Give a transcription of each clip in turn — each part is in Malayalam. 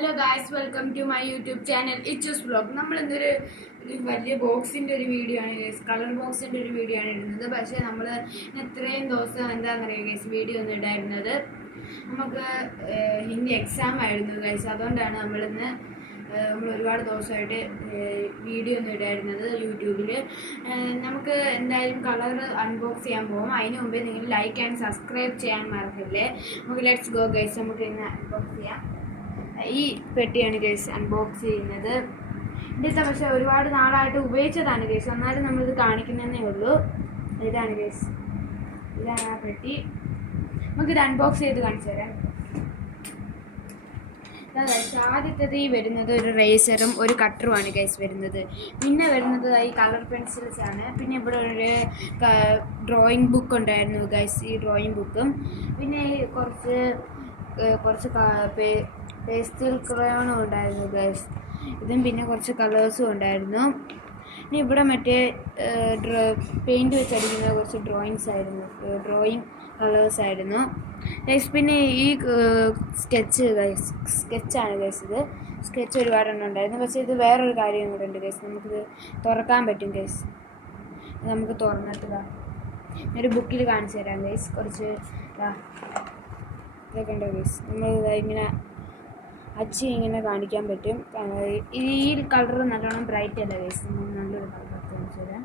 Hello guys, welcome to my YouTube channel Ichus vlog. നമ്മൾ ഇന്നൊരു വലിയ ബോക്സിൻ്റെ ഒരു വീഡിയോ ആണ് ഗൈസ്, കളർ ബോക്സിൻ്റെ ഒരു വീഡിയോ ആണ് ഇടുന്നത്. പക്ഷേ നമ്മൾ ഇത്രയും ദിവസം എന്താണെന്നറിയാം ഗൈസ്, വീഡിയോ ഒന്നും ഇടായിരുന്നത്. നമുക്ക് ഹിന്ദി എക്സാം ആയിരുന്നു ഗൈസ്, അതുകൊണ്ടാണ് നമ്മൾ ഒരുപാട് ദിവസമായിട്ട് വീഡിയോ ഒന്നും ഇടായിരുന്നത് യൂട്യൂബിൽ. നമുക്ക് എന്തായാലും കളർ അൺബോക്സ് ചെയ്യാൻ പോകും. അതിന് മുമ്പേ നിങ്ങൾ ലൈക്ക് ആൻഡ് സബ്സ്ക്രൈബ് ചെയ്യാൻ മറക്കില്ലേ. നമുക്ക് ലെറ്റ്സ് ഗോ ഗൈസ്, നമുക്ക് ഇന്ന് അൺബോക്സ് ചെയ്യാം. ഈ പെട്ടിയാണ് ഗൈസ് അൺബോക്സ് ചെയ്യുന്നത്. ഇതിൻ്റെ പക്ഷേ ഒരുപാട് നാളായിട്ട് ഉപയോഗിച്ചതാണ് ഗൈസ്, എന്നാലും നമ്മളിത് കാണിക്കുന്നതേ ഉള്ളൂ. ഇതാണ് ഗൈസ്, ഇതാണ് ആ പെട്ടി. നമുക്കിത് അൺബോക്സ് ചെയ്ത് കാണിച്ചു തരാം. ആദ്യത്തത് ഈ വരുന്നത് ഒരു റേസറും ഒരു കട്ടറുമാണ് ഗൈസ് വരുന്നത്. പിന്നെ വരുന്നത് ഈ കളർ പെൻസിൽസ് ആണ്. പിന്നെ ഇവിടെ ഒരു ഡ്രോയിങ് ബുക്ക് ഉണ്ടായിരുന്നു ഗൈസ്, ഈ ഡ്രോയിങ് ബുക്കും. പിന്നെ കുറച്ച് പേസ്റ്റൽ ക്രയോണും ഉണ്ടായിരുന്നു ഗൈസ്, ഇതും. പിന്നെ കുറച്ച് കളേഴ്സും ഉണ്ടായിരുന്നു. ഇനി ഇവിടെ മറ്റേ പെയിൻറ്റ് വെച്ചടിക്കുന്ന കുറച്ച് ഡ്രോയിങ് കളേഴ്സ് ആയിരുന്നു ഗൈസ്. പിന്നെ ഈ സ്കെച്ചാണ് ഗൈസ്. ഇത് സ്കെച്ച് ഒരുപാടെണ്ണം ഉണ്ടായിരുന്നു. പക്ഷേ ഇത് വേറൊരു കാര്യം കൂടെ ഉണ്ട് ഗൈസ്, നമുക്കിത് തുറക്കാൻ പറ്റും ഗൈസ്. നമുക്ക് തുറന്നിട്ട് ഒരു ബുക്കിൽ കാണിച്ചു തരാം ഗൈസ്. കുറച്ച് ഇതൊക്കെ ഉണ്ട് ഗൈസ്. നമ്മൾ ഇങ്ങനെ ഇങ്ങനെ കാണിക്കാൻ പറ്റും. ഈ കളർ നല്ലോണം ബ്രൈറ്റ് അല്ല ഗൈസ്, നല്ലൊരു കളർ കാണിച്ചു തരാം.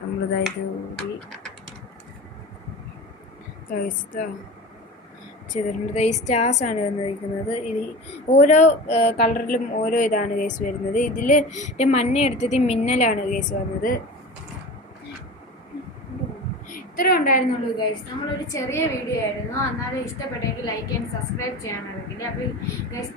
നമ്മളിതായത് ചെയ്തിട്ടുണ്ട്. ഈ സ്റ്റാർസാണ് വന്നിരിക്കുന്നത്. ഇത് ഓരോ കളറിലും ഓരോ ഇതാണ് ഗൈസ് വരുന്നത്. ഇതിൽ മഞ്ഞ എടുത്തത് മിന്നലാണ് ഗൈസ് വന്നത്. ഇത്ര ഉണ്ടായിരുന്നുള്ളൂ ഗൈസ്. നമ്മളൊരു ചെറിയ വീഡിയോ ആയിരുന്നു, എന്നാലും ഇഷ്ടപ്പെട്ടെങ്കിൽ ലൈക്ക് ആൻഡ് സബ്സ്ക്രൈബ് ചെയ്യാൻ മറക്കില്ല. അപ്പോൾ ഗൈസ്